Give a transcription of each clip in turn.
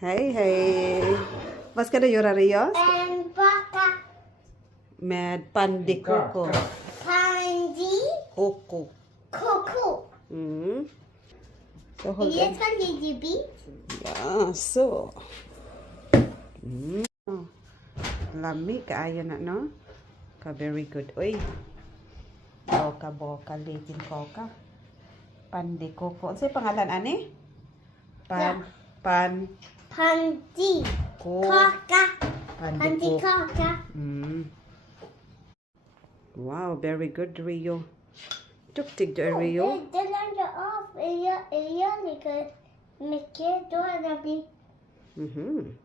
Hej, hej. Vad ska du göra, Rio? Baka Med pandikoko. pandi Koko. koko. Mm. Så håll Är det den. som lite bit? Ja, så. Mm. Lami kaayo na, no? Ka very good. Uy. Boka litin koka. Pandikoko. Ano sa'yo pangalan, ani? Pan. Pandi Ko. kaka. Pandi Pandikoko. kaka. Mm. Wow, very good, Rio. Duktig du är, Rio. Det landar av. Är jag lika mycket då är det blir Mhm.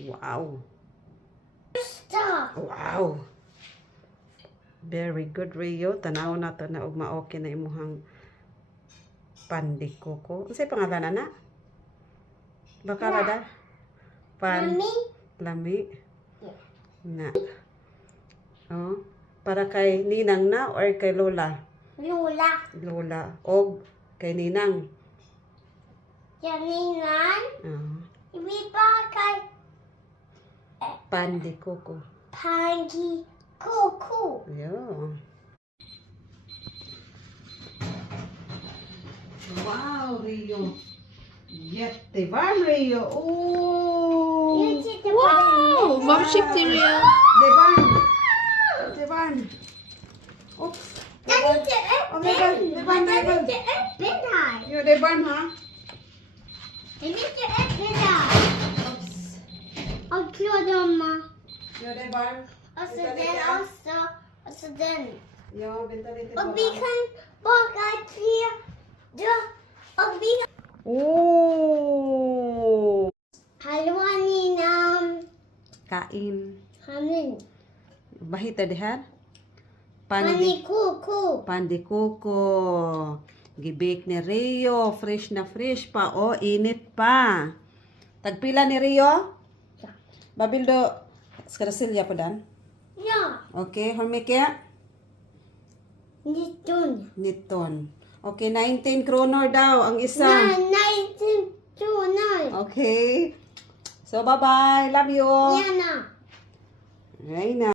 Wow. start. Wow. Very good, Rio. Tanaw na to na og maoke na imuhang pandikoko. Unsay pangalan ana? Baka Yeah. rada? Mami, Lami. Na. Oh, para kay ninang na or kay lola? Lula, Lola og kay ninang. Janinan, Oh, vi bakar pandikoko. pandi koko. Yeah. Wow, Rio. Jättevarm, Rio. Oh! Wow, Vad försiktig du är. Det är varmt. Det är varmt. Oops. Det är Den är varmt. inte Åh, det är varmt. Det är öppen. varmt. Det är Den är varmt. inte öppen här. Jo, det är varmt här. Den är inte öppen här. Oops. Och klart mamma. Jo, det är varmt. Och så Vänta den lite. också. Och så den. Ja, vänta lite Och bara. vi kan baka tre. Och vi kan... Oh! Hallå Nina. Kain. Hanin. Bahita dihan? Hani koko. Pandikoko. Gibake ni Rio. Fresh na fresh pa. O, init pa. Tagpila ni Rio? Ja. Babildo. Ska du sälja på den? Ja. Okej, hur mycket? 19. 19. Okej, 19 kronor daw ang isa. Nej, 19 kronor. Okay. So, bye-bye. Love you. Gärna. Right na.